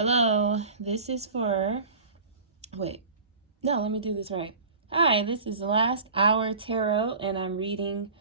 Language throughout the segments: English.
Hello, this is for, wait, no, let me do this right. Hi, this is Last Hour Tarot, and I'm reading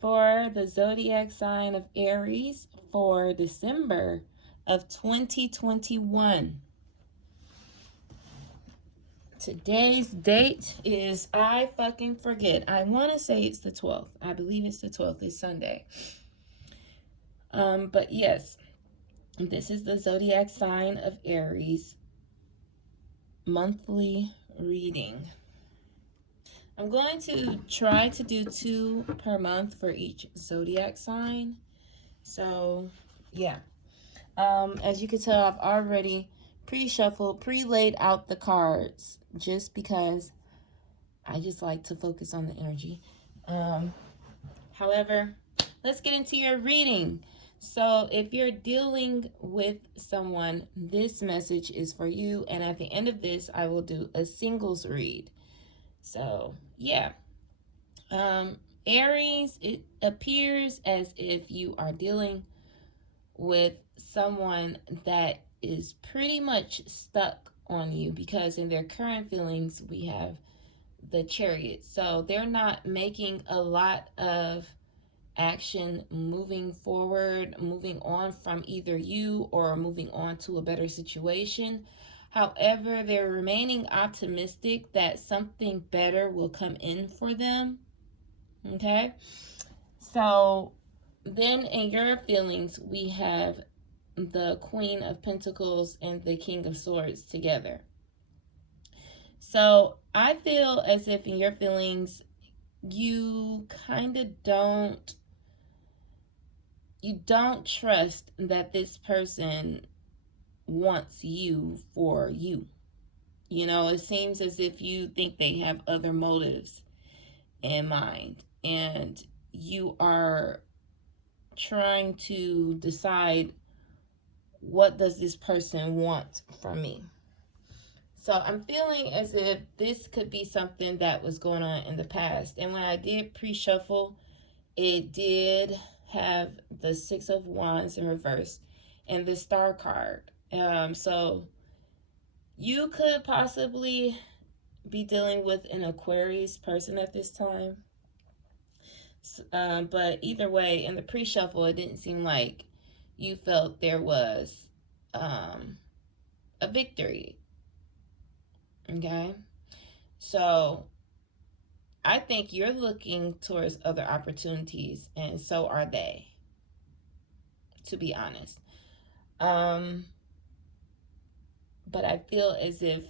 for the zodiac sign of Aries for December of 2021. Today's date is, I fucking forget. I want to say it's the 12th. I believe it's the 12th. It's Sunday. But yes, this is the zodiac sign of Aries monthly reading. I'm going to try to do 2 per month for each zodiac sign. So, yeah. As you can tell, I've already pre-shuffled, pre-laid out the cards just because I just like to focus on the energy. However, let's get into your reading. So if you're dealing with someone, this message is for you. And at the end of this, I will do a singles read. So, yeah. Aries, it appears as if you are dealing with someone that is pretty much stuck on you because in their current feelings, we have the Chariot. So they're not making a lot of action moving forward, moving on from either you or moving on to a better situation. However, they're remaining optimistic that something better will come in for them. Okay? So then in your feelings, we have the Queen of Pentacles and the King of Swords together. So I feel as if in your feelings, you kind of don't trust that this person wants you for you. You know, it seems as if you think they have other motives in mind, and you are trying to decide, what does this person want from me? So I'm feeling as if this could be something that was going on in the past. And when I did pre-shuffle, it did have the Six of Wands in reverse and the Star card. So you could possibly be dealing with an Aquarius person at this time. But either way, in the pre-shuffle, it didn't seem like you felt there was a victory. Okay? So I think you're looking towards other opportunities, and so are they, to be honest. But I feel as if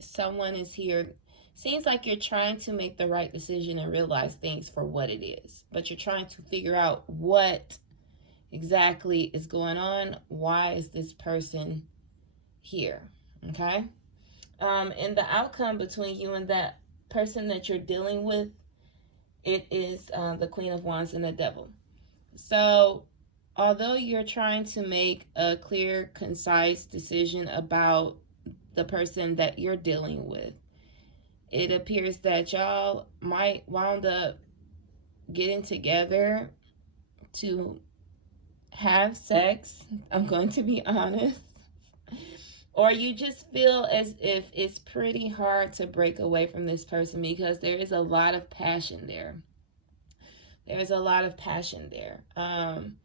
someone is here. Seems like you're trying to make the right decision and realize things for what it is. But you're trying to figure out what exactly is going on. Why is this person here? Okay? And the outcome between you and that person that you're dealing with, it is the Queen of Wands and the Devil. So although you're trying to make a clear, concise decision about the person that you're dealing with, it appears that y'all might wound up getting together to have sex. I'm going to be honest. Or you just feel as if it's pretty hard to break away from this person because there is a lot of passion there. There's a lot of passion there. And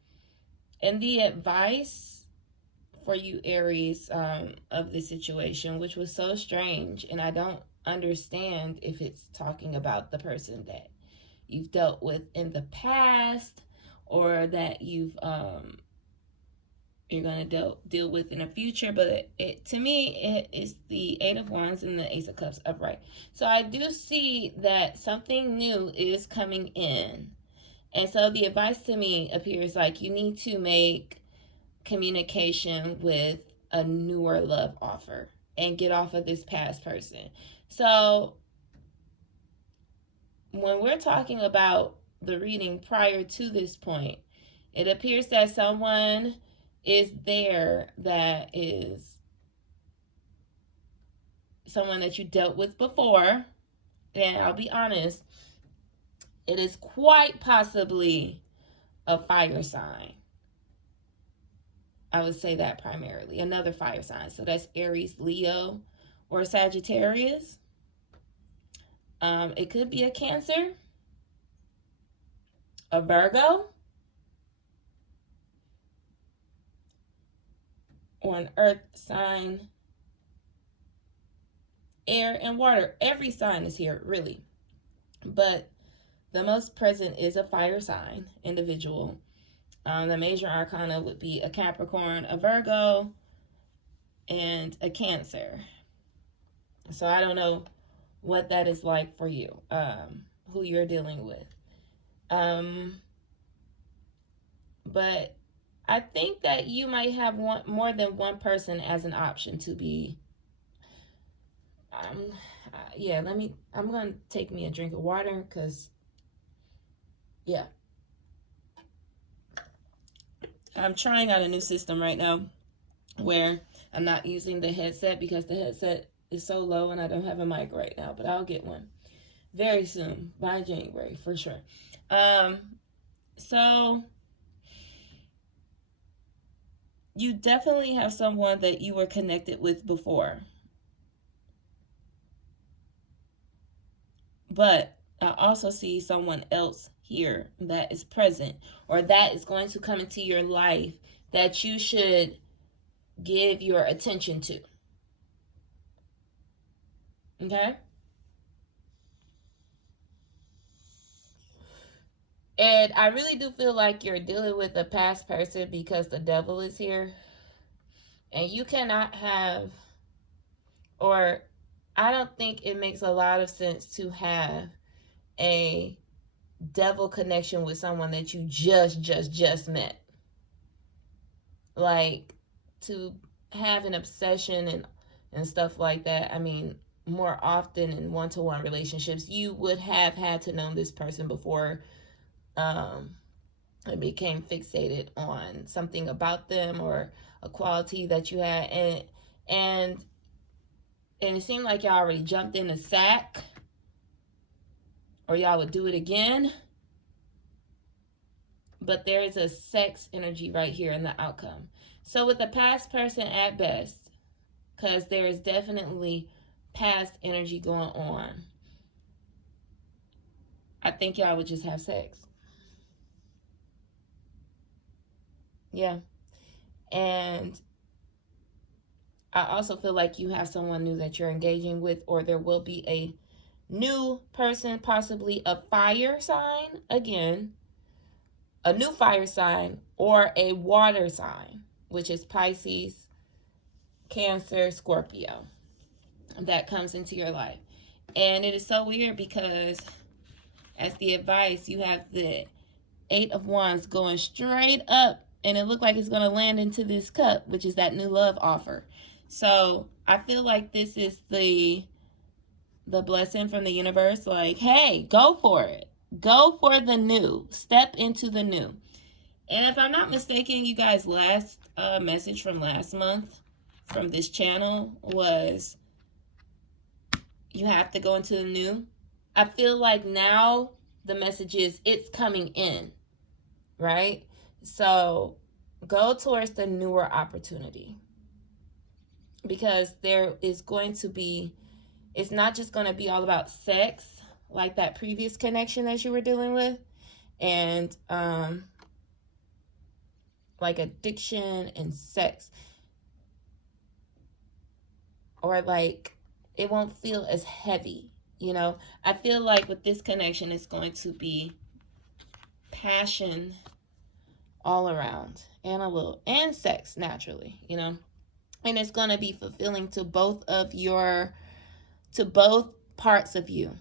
the advice for you, Aries, of the situation, which was so strange, and I don't understand if it's talking about the person that you've dealt with in the past or that you're going to deal with in the future, but to me it is the Eight of Wands and the Ace of Cups upright. So I do see that something new is coming in, and so the advice to me appears like you need to make communication with a newer love offer and get off of this past person. So when we're talking about the reading prior to this point, it appears that someone is there that is someone that you dealt with before. And I'll be honest, it is quite possibly a fire sign. I would say that primarily. Another fire sign. So that's Aries, Leo, or Sagittarius. It could be a Cancer, a Virgo, or an earth sign, air, and water. Every sign is here, really. But the most present is a fire sign individual. The major arcana would be a Capricorn, a Virgo, and a Cancer. So I don't know what that is like for you, who you're dealing with. But I think that you might have more than one person as an option to be. Yeah, I'm going to take me a drink of water because, yeah. I'm trying out a new system right now where I'm not using the headset because the headset is so low and I don't have a mic right now, but I'll get one very soon, by January, for sure. So you definitely have someone that you were connected with before. But I also see someone else here that is present or that is going to come into your life that you should give your attention to. Okay? And I really do feel like you're dealing with a past person because the devil is here. And you cannot have, or I don't think it makes a lot of sense to have a devil connection with someone that you just met. Like, to have an obsession and stuff like that. I mean, more often in one-to-one relationships, you would have had to know this person before and became fixated on something about them or a quality that you had, and it seemed like y'all already jumped in a sack, or y'all would do it again. But there is a sex energy right here in the outcome. So with the past person at best, because there is definitely past energy going on, I think y'all would just have sex. Yeah. And I also feel like you have someone new that you're engaging with, or there will be a new person, possibly a fire sign, again, a new fire sign, or a water sign, which is Pisces, Cancer, Scorpio, that comes into your life. And it is so weird because as the advice, you have the 8 of Wands going straight up, and it looked like it's going to land into this cup, which is that new love offer. So I feel like this is the blessing from the universe. Like, hey, go for it. Go for the new. Step into the new. And if I'm not mistaken, you guys, last message from last month from this channel was you have to go into the new. I feel like now the message is it's coming in, right? So go towards the newer opportunity, because there is going to be, it's not just going to be all about sex like that previous connection that you were dealing with, and like addiction and sex, or like it won't feel as heavy, you know. I feel like with this connection it's going to be passion all around, and a little, and sex naturally, you know. And it's going to be fulfilling to both parts of you,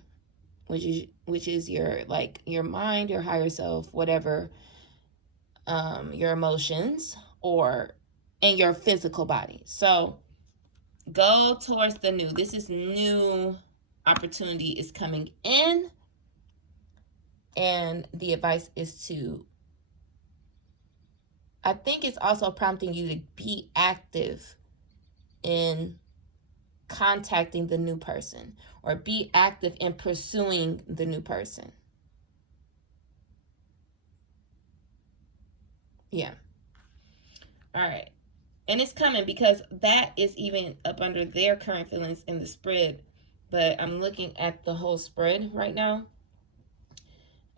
which is your, like, your mind, your higher self, whatever, your emotions, or in your physical body. So go towards the new. This is new opportunity is coming in, and the advice is to, I think it's also prompting you to be active in contacting the new person, or be active in pursuing the new person. Yeah. All right. And it's coming because that is even up under their current feelings in the spread. But I'm looking at the whole spread right now.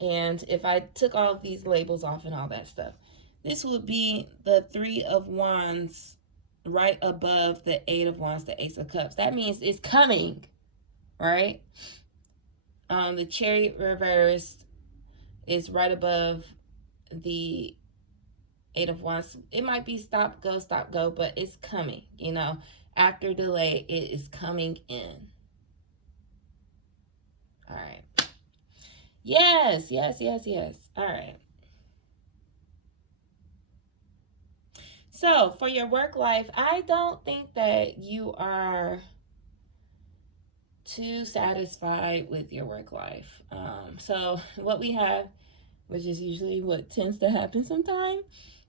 And if I took all of these labels off and all that stuff, this would be the Three of Wands right above the Eight of Wands, the Ace of Cups. That means it's coming, right? The Chariot reversed is right above the Eight of Wands. It might be stop, go, but it's coming, you know. After delay, it is coming in. All right. Yes. All right. So, for your work life, I don't think that you are too satisfied with your work life. So, what we have, which is usually what tends to happen sometimes,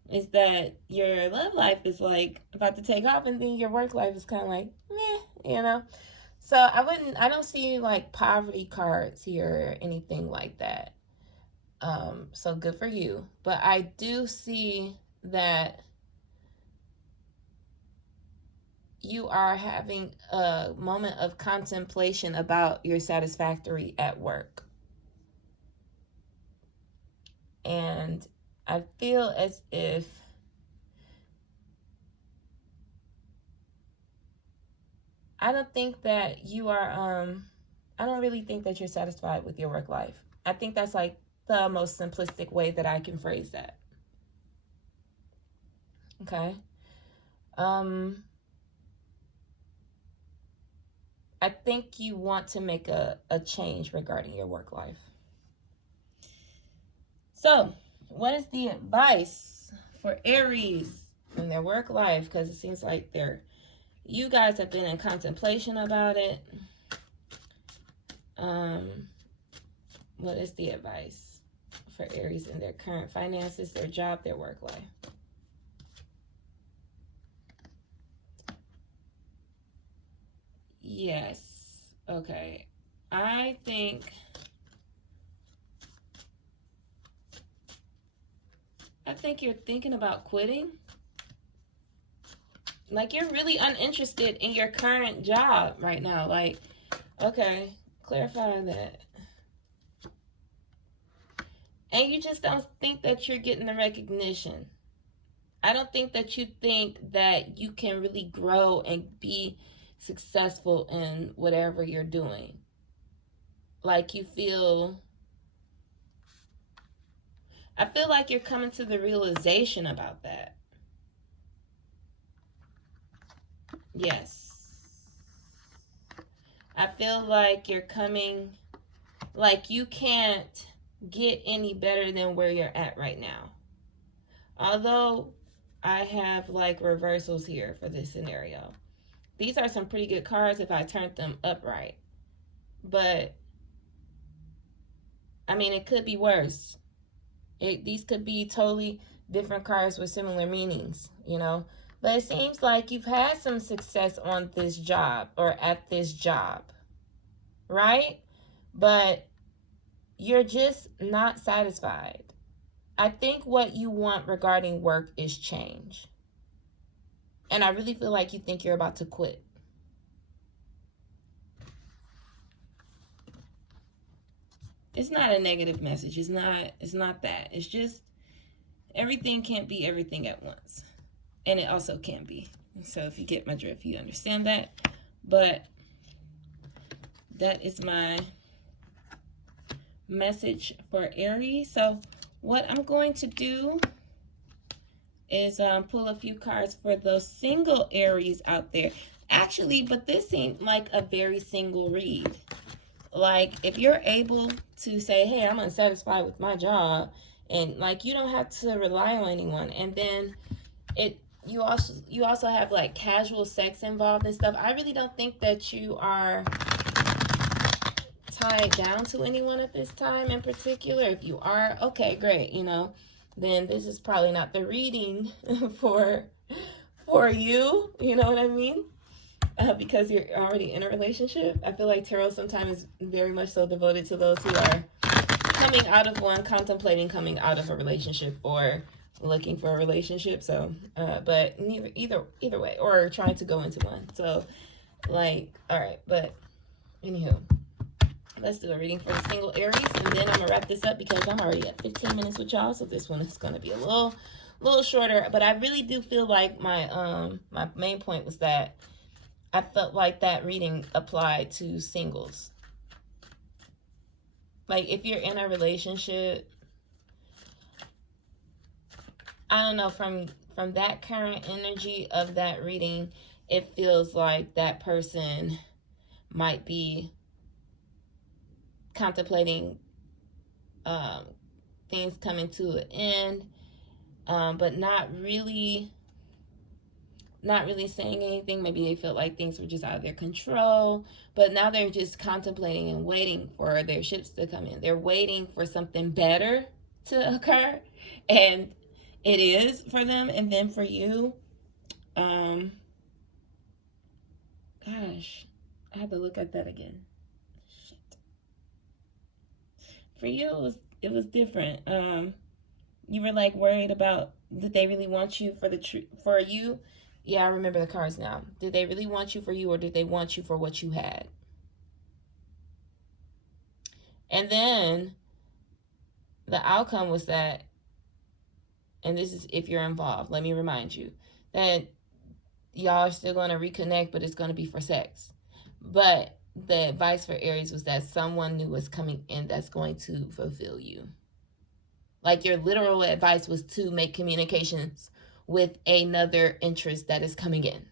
is that your love life is like about to take off, and then your work life is kind of like, meh, you know? So I don't see like poverty cards here or anything like that. So good for you. But I do see that you are having a moment of contemplation about your satisfactory at work. And I feel as if I don't think that you are, I don't really think that you're satisfied with your work life. I think that's like the most simplistic way that I can phrase that. Okay. I think you want to make a change regarding your work life. So, what is the advice for Aries in their work life? Because it seems like you guys have been in contemplation about it. What is the advice for Aries in their current finances, their job, their work life? Yes. Okay. I think you're thinking about quitting. Like, you're really uninterested in your current job right now. Like, okay, clarify that. And you just don't think that you're getting the recognition. I don't think that you think that you can really grow and be successful in whatever you're doing. Like, I feel like you're coming to the realization about that. Yes. I feel like you're coming, like you can't get any better than where you're at right now. Although I have like reversals here for this scenario. These are some pretty good cards if I turned them upright. But, I mean, it could be worse. These could be totally different cards with similar meanings, you know. But it seems like you've had some success on this job or at this job, right? But you're just not satisfied. I think what you want regarding work is change. And I really feel like you think you're about to quit. It's not a negative message. It's not that. It's just everything can't be everything at once. And it also can be. So if you get my drift, you understand that. But that is my message for Aries. So what I'm going to do is pull a few cards for those single Aries out there. Actually, but this seemed like a very single read. Like, if you're able to say, hey, I'm unsatisfied with my job, and like you don't have to rely on anyone, and then you also have like casual sex involved and stuff. I really don't think that you are tied down to anyone at this time in particular. If you are, okay, great, you know, then this is probably not the reading for you, you know what I mean? Because you're already in a relationship. I feel like tarot sometimes is very much so devoted to those who are coming out of one, contemplating coming out of a relationship, or looking for a relationship. So, but either way, or trying to go into one. So, like, all right, but anywho, let's do a reading for the single Aries, and then I'm gonna wrap this up because I'm already at 15 minutes with y'all. So this one is gonna be a little shorter. But I really do feel like my main point was that I felt like that reading applied to singles. Like if you're in a relationship, I don't know, from that current energy of that reading, it feels like that person might be contemplating things coming to an end, but not really saying anything. Maybe they felt like things were just out of their control, but now they're just contemplating and waiting for their ships to come in. They're waiting for something better to occur, and it is for them. And then for you, gosh, I had to look at that again. Shit. For you, it was different. You were like worried about, did they really want you for you? Yeah, I remember the cards now. Did they really want you for you, or did they want you for what you had? And then the outcome was that, and this is if you're involved, let me remind you that y'all are still going to reconnect, but it's going to be for sex. But the advice for Aries was that someone new is coming in that's going to fulfill you. Like your literal advice was to make communications with another interest that is coming in.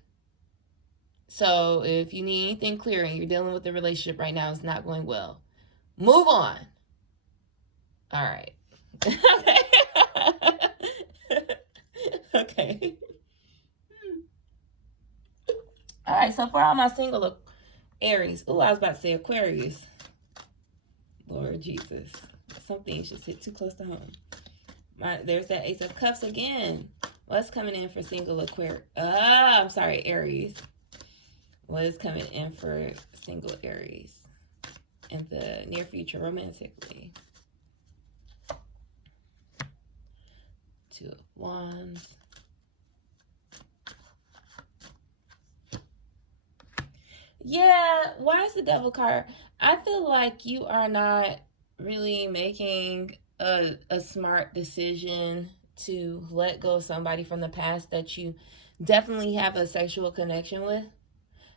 So if you need anything clear and you're dealing with a relationship right now, it's not going well, move on. All right. Okay. All right, so for all my single Aries, I was about to say Aquarius. Lord Jesus, some things just hit too close to home. There's that Ace of Cups again. What's coming in for single Aries? What is coming in for single Aries in the near future romantically? Two of Wands. Yeah, why is the Devil card? I feel like you are not really making a smart decision to let go of somebody from the past that you definitely have a sexual connection with.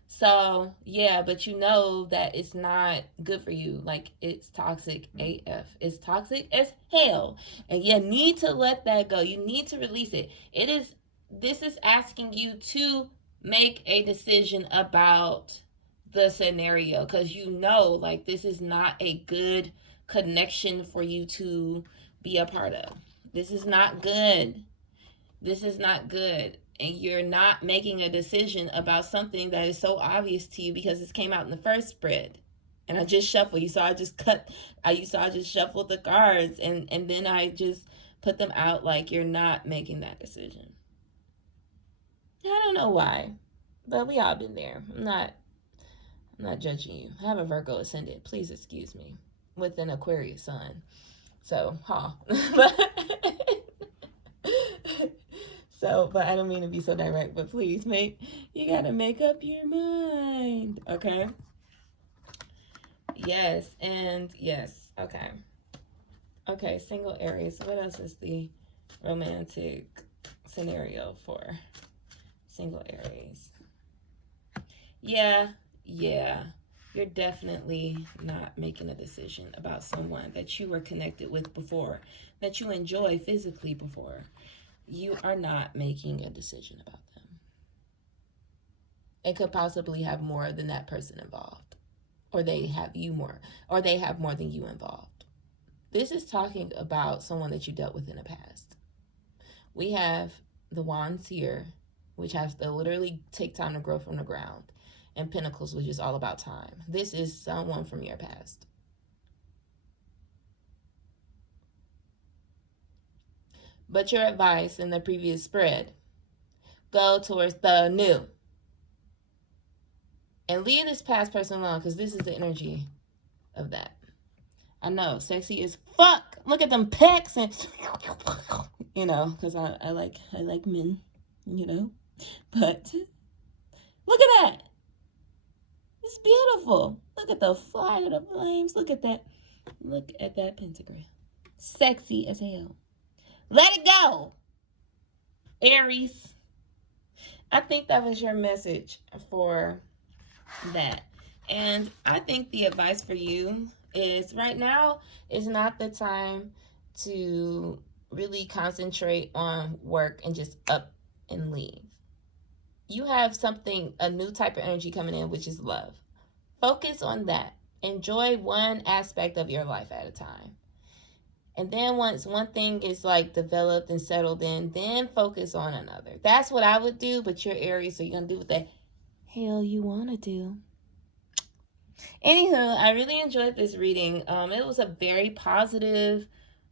So, yeah, but you know that it's not good for you. Like, it's toxic AF. It's toxic as hell. And you need to let that go. You need to release it. This is asking you to make a decision about the scenario, because you know, like, this is not a good connection for you to be a part of. This is not good. This is not good. And you're not making a decision about something that is so obvious to you because it came out in the first spread. And I just shuffled. You saw I just shuffled the cards, and then I just put them out. Like, you're not making that decision. I don't know why, but we all been there. I'm not judging you. I have a Virgo ascendant. Please excuse me. With an Aquarius sun. So, but I don't mean to be so direct, but please, you gotta make up your mind. Okay? Yes, and yes. Okay. Okay, single Aries. What else is the romantic scenario for single Aries? Yeah. You're definitely not making a decision about someone that you were connected with before, that you enjoy physically before. You are not making a decision about them. It could possibly have more than that person involved, or they have more than you involved. This is talking about someone that you dealt with in the past. We have the Wands here, which has to literally take time to grow from the ground, and Pentacles, which is all about time. This is someone from your past. But your advice in the previous spread, go towards the new. And leave this past person alone, because this is the energy of that. I know, sexy as fuck. Look at them pecs and because I like men, But look at that. It's beautiful. Look at the fire of the flames. Look at that. Look at that pentagram. Sexy as hell. Let it go, Aries. I think that was your message for that. And I think the advice for you is right now is not the time to really concentrate on work and just up and leave. You have something, a new type of energy coming in, which is love. Focus on that. Enjoy one aspect of your life at a time. And then once one thing is like developed and settled in, then focus on another. That's what I would do, but you're Aries, so you're going to do what the hell you want to do. Anywho, I really enjoyed this reading. It was a very positive,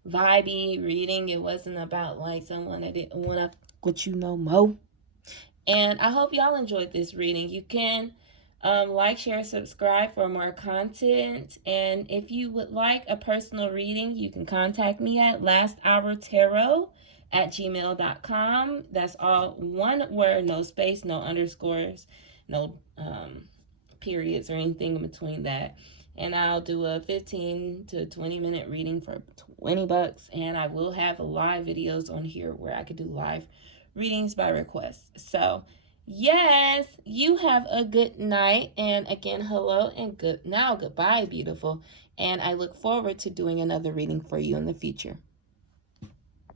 vibey reading. It wasn't about like someone that didn't want to what you know more. And I hope y'all enjoyed this reading. You can like, share, subscribe for more content. And if you would like a personal reading, you can contact me at lasthourtarot@gmail.com. That's all one word, no space, no underscores, no periods or anything in between that. And I'll do a 15 to 20 minute reading for $20. And I will have live videos on here where I could do live readings by request. So yes, you have a good night. And again, hello and goodbye, beautiful. And I look forward to doing another reading for you in the future.